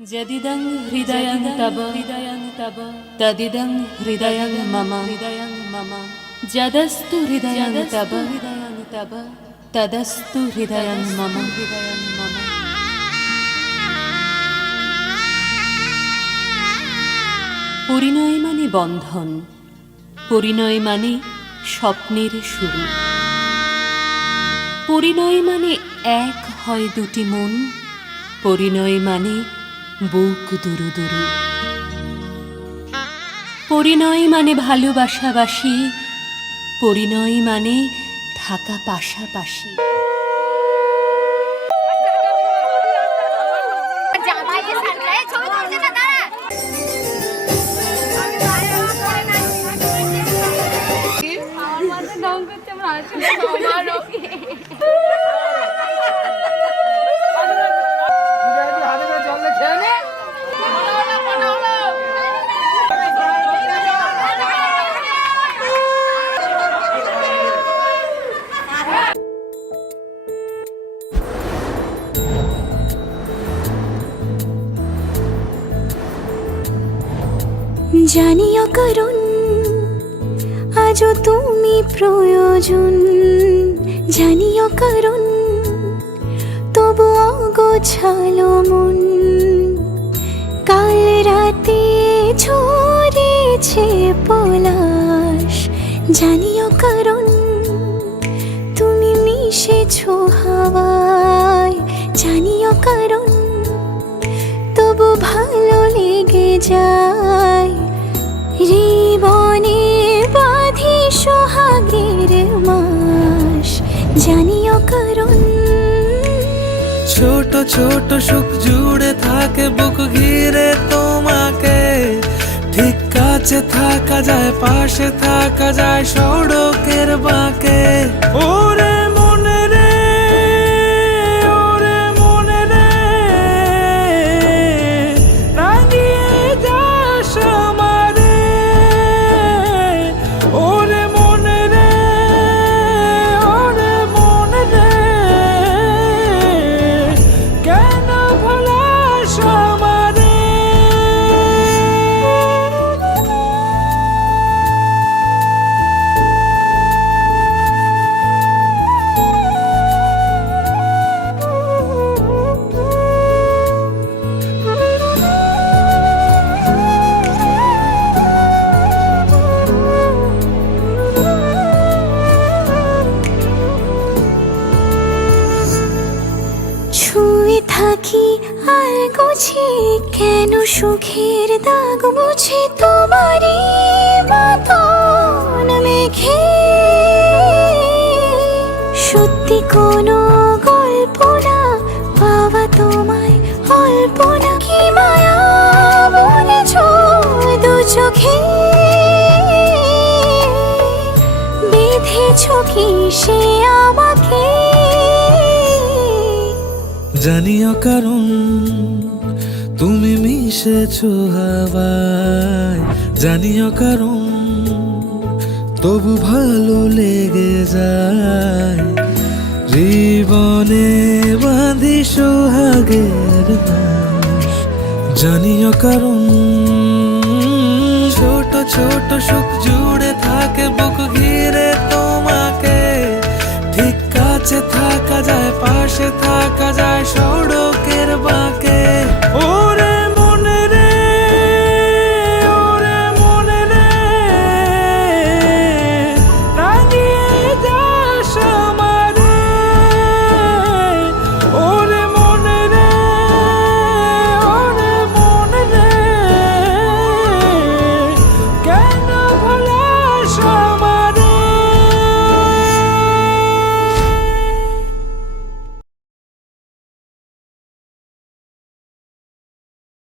যদিদং হৃদয়ং তব তদিদং হৃদয়ং মম যদস্তু হৃদয়ং তব তদস্তু হৃদয়ং মম। পরিণয় মানে বন্ধন, পরিণয় মানে স্বপ্নের শুরু, পরিণয় মানে এক হয় দুটি মন, পরিণয় মানে বুক দুরু দুরু, পরিণয় মানে ভালোবাসাবাসি, পরিণয় মানে থাকা পাশাপাশি। জানিও কারণ আজও তুমি প্রয়োজন, জানিও কারণ তবু অগোছালো মন, কাল রাতে ঝরেছে পলাশ, জানিও কারণ তুমি মিশেছো হাওয়ায়, জানিও কারণ তবু ভালো লেগে যায়, জীবনে বাঁধি সোহাগের মাস, জানিও কারণ ছোট ছোট সুখ জুড়ে থাকে বুক ঘিরে তোমাকে, ঠিক কাছে থাকা যায়, পাশে থাকা যায় সড়কের বাঁকে। ওরে মনে রে, ওরে মনে রে, রাঙিয়ে যাস আমারে, ওরে মনে রে, ওরে মনে রে, কেন ভোলাস আমারে। ছুঁয়ে থাকি আর গুছি কেন সুখের দাগ বুঝে তোমারই মতন মেঘে, সত্যি কোনো গল্প না পাওয়া তোমায় অল্প না, কি মায়া বলেছ দু চোখে, বেঁধেছ কি সে আমাকে, জানিও কারণ তুমি মিশেছো হাওয়ায়, জানিও কারণ তবু ভালো লেগে যায়, জীবনে বাঁধি সোহাগের মাস, জানিও কারণ ছোট ছোট সুখ জুড়ে থাকে বুক ঘিরে তোমাকে, ঠিক কাছে থাকা যায়, পাশে থাকা যায়।